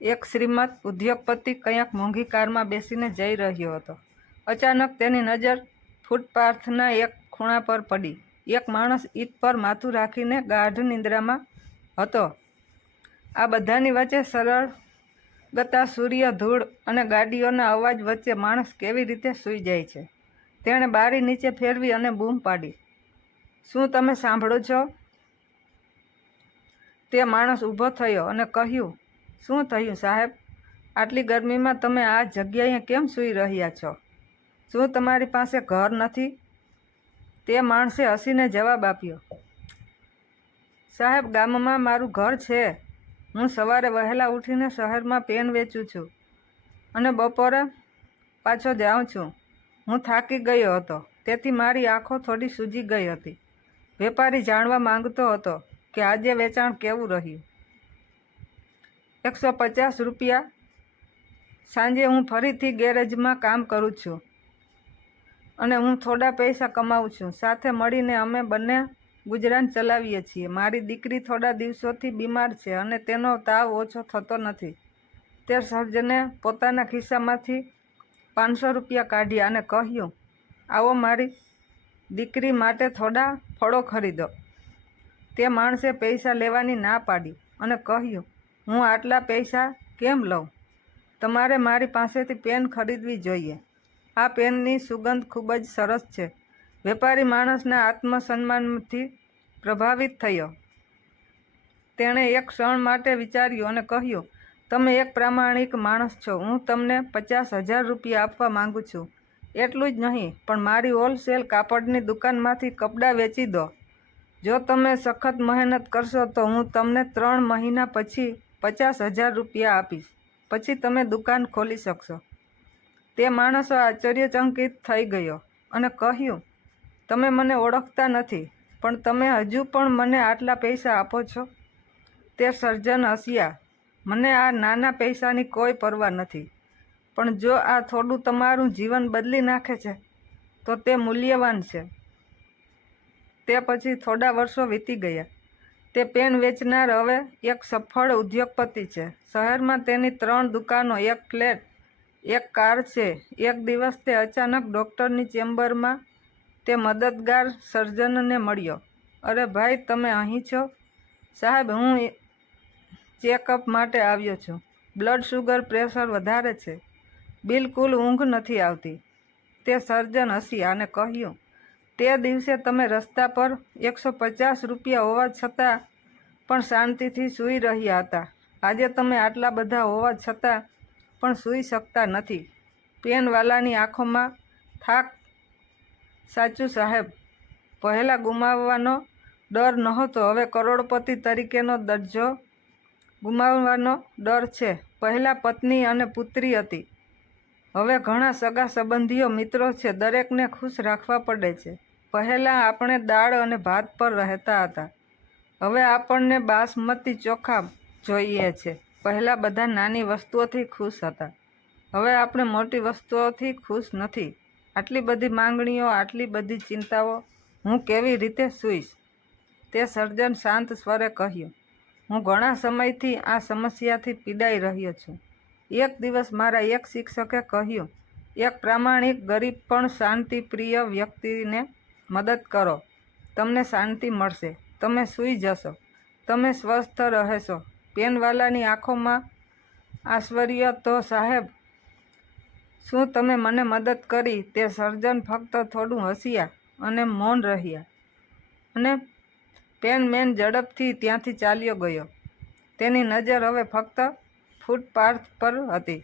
એક શ્રીમંત ઉદ્યોગપતિ કંઈક મોંઘી કારમાં બેસીને જઈ રહ્યો હતો. અચાનક તેની નજર ફૂટપાથના એક ખૂણા પર પડી. એક માણસ ઈંટ પર માથું રાખીને ગાઢ નિંદ્રામાં હતો. આ બધાની વચ્ચે સરળ ગતા સૂર્ય ધૂળ અને ગાડીઓના અવાજ વચ્ચે માણસ કેવી રીતે સૂઈ જાય છે? તેણે બારી નીચે ફેરવી અને બૂમ પાડી. શું તમે સાંભળો છો? તે માણસ ઊભો થયો અને કહ્યું શું થયું સાહેબ? આટલી ગરમીમાં તમે આ જગ્યાએ કેમ સૂઈ રહ્યા છો? શું તમારી પાસે ઘર નથી? તે માણસે હસીને જવાબ આપ્યો. સાહેબ, ગામમાં મારું ઘર છે. હું સવારે વહેલા ઉઠીને શહેરમાં પેન વેચું છું અને બપોરે પાછો જાઉં છું. હું થાકી ગયો હતો. તેથી મારી આંખો થોડી સૂજી ગઈ હતી. વેપારી જાણવા માંગતો હતો કે આજે વેચાણ કેવું રહ્યું? એકસો પચાસ રૂપિયા. સાંજે હું ફરીથી ગેરેજમાં કામ કરું છું અને હું થોડા પૈસા કમાઉં છું. સાથે મળીને અમે બંને ગુજરાન ચલાવીએ છીએ. મારી દીકરી થોડા દિવસોથી બીમાર છે અને તેનો તાવ ઓછો થતો નથી. તે સર્જને પોતાના ખિસ્સામાંથી પાંચસો રૂપિયા કાઢ્યા અને કહ્યું, આવો મારી દીકરી માટે થોડા ફળો ખરીદો. તે માણસે પૈસા લેવાની ના પાડી અને કહ્યું હું આટલા પૈસા કેમ લઉં? તમારે મારી પાસેથી પેન ખરીદવી જોઈએ. આ પેનની સુગંધ ખૂબ જ સરસ છે. વેપારી માણસના આત્મસન્માનથી પ્રભાવિત થયો. તેણે એક ક્ષણ માટે વિચાર્યું અને કહ્યું, તમે એક પ્રામાણિક માણસ છો. હું તમને પચાસ હજાર રૂપિયા આપવા માગું છું. એટલું જ નહીં, પણ મારી હોલસેલ કાપડની દુકાનમાંથી કપડાં વેચી દો. જો તમે સખત મહેનત કરશો તો હું તમને ત્રણ મહિના પછી પચાસ હજાર રૂપિયા આપીશ. પછી તમે દુકાન ખોલી શકશો. તે માણસો આશ્ચર્યચંકિત થઈ ગયો અને કહ્યું, તમે મને ઓળખતા નથી, પણ તમે હજુ પણ મને આટલા પૈસા આપો છો? તે સર્જન હસ્યા, મને આ નાના પૈસાની કોઈ પરવા નથી, પણ જો આ થોડું તમારું જીવન બદલી નાખે છે, તો તે મૂલ્યવાન છે. તે પછી થોડા વર્ષો વીતી ગયા. તે પેન વેચનાર હવે એક સફળ ઉદ્યોગપતિ છે. શહેરમાં તેની ત્રણ દુકાનો, એક ફ્લેટ, એક કાર છે. એક દિવસ તે અચાનક ડૉક્ટરની ચેમ્બરમાં તે મદદગાર સર્જનને મળ્યો. અરે ભાઈ, તમે અહીં છો? સાહેબ, હું ચેકઅપ માટે આવ્યો છું. બ્લડ શુગર પ્રેશર વધારે છે. બિલકુલ ઊંઘ નથી આવતી. તે સર્જન હસી અને કહ્યું તે દિવસે તમે રસ્તા પર એકસો પચાસ રૂપિયા હોવા છતાં પણ શાંતિથી સૂઈ રહ્યા હતા. આજે તમે આટલા બધા હોવા છતાં પણ સૂઈ શકતા નથી. પેનવાલાની આંખોમાં થાક. સાચું સાહેબ, પહેલાં ગુમાવવાનો ડર નહોતો, હવે કરોડપતિ તરીકેનો દરજ્જો ગુમાવવાનો ડર છે. પહેલાં પત્ની અને પુત્રી હતી. હવે ઘણા સગા સંબંધીઓ મિત્રો છે, દરેકને ખુશ રાખવા પડે છે. પહેલાં આપણે દાળ અને ભાત પર રહેતા હતા. હવે આપણને બાસમતી ચોખા જોઈએ છે. પહેલાં બધા નાની વસ્તુઓથી ખુશ હતા. હવે આપણે મોટી વસ્તુઓથી ખુશ નથી. આટલી બધી માંગણીઓ, આટલી બધી ચિંતાઓ હું કેવી રીતે સૂઈશ? તે સર્જન શાંત સ્વરે કહ્યું. હું ઘણા સમયથી આ સમસ્યાથી પીડાઈ રહ્યો છું. એક દિવસ મારા એક શિક્ષકે કહ્યું, એક પ્રામાણિક, ગરીબ પણ શાંતિપ્રિય વ્યક્તિને મદદ કરો. તમને શાંતિ મળશે. તમે સૂઈ જશો. તમે સ્વસ્થ રહેશો. પેનવાલાની આંખોમાં આશ્ચર્ય તો સાહેબ, શું તમે મને મદદ કરી? તે સર્જન ફક્ત થોડું હસ્યા અને મૌન રહ્યા અને પેનમેન ઝડપથી ત્યાંથી ચાલ્યો ગયો. તેની નજર હવે ફક્ત ફૂટપાથ પર હતી.